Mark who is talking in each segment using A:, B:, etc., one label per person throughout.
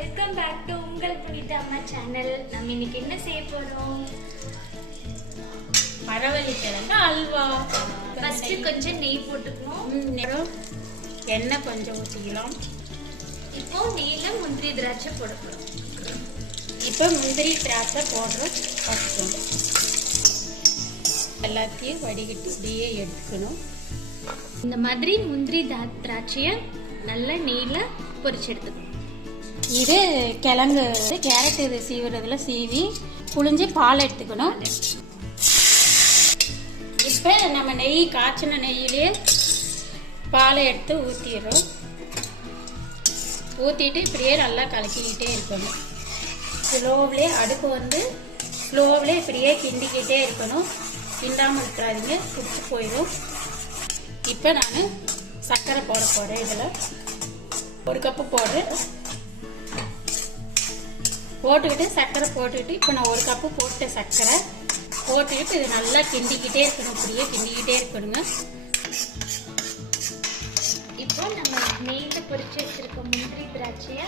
A: Welcome back to உங்கள் புனித அம்மா சேனல் நம்ம இன்னைக்கு என்ன செய்ய போறோம்?
B: மரவள்ளி கிழங்கு அல்வா.
A: ஃபர்ஸ்ட் கொஞ்சம் நெய் போட்டுக்கணும்.
B: எண்ணெய் கொஞ்சம் ஊற்றிக்கலாம்
A: இப்போ நெய்ல முந்திரி திராட்சை போட
B: இப்போ முந்திரி திராட்சை போடுறோம். ஃபஸ்ட்டு எல்லாத்தையும் வடிகட்டி இப்படியே எடுத்துக்கணும்
A: இந்த மாதிரி முந்திரி தா- திராட்சைய நல்லா நெய்ல பொரிச்சு எடுத்துக்கணும்.
B: இது கிழங்கு கேரட் இது சீவுறதுல சீவி புழிஞ்சு பால் எடுத்துக்கணும். இப்போ நம்ம நெய் காய்ச்சின நெய்யிலே பாலை எடுத்து ஊற்றிடுறோம் ஊற்றிட்டு இப்படியே நல்லா கலக்கிக்கிட்டே இருக்கணும். ஸ்லோவிலே அடுப்பு வந்து ஸ்லோவிலே இப்படியே கிண்டிக்கிட்டே இருக்கணும். கிண்டாமல் இருக்கிறாதீங்க சுட்டு போயிடும் இப்போ நான் சர்க்கரை போட போகிறேன் இதில். ஒரு கப்பு போடுறேன். போட்டுக்கிட்டு சர்க்கரை போட்டுக்கிட்டு இப்போ நான் ஒரு கப்பு போட்டேன் சர்க்கரை போட்டுக்கிட்டு இது நல்லா கிண்டிக்கிட்டே இருக்கணும் இப்படியே கிண்டிக்கிட்டே இருக்கணுங்க.
A: இப்போ நம்ம நெய்ல பொறிச்சு வச்சிருக்க முந்திரி திராட்சையை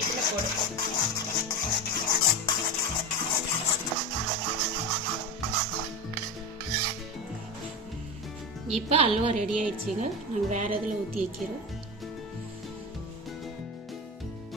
A: இதில் போடுவோம்
B: இப்போ அல்வா ரெடி ஆயிடுச்சுங்க. நாங்கள் வேறு இதில் ஊற்றி வைக்கிறோம்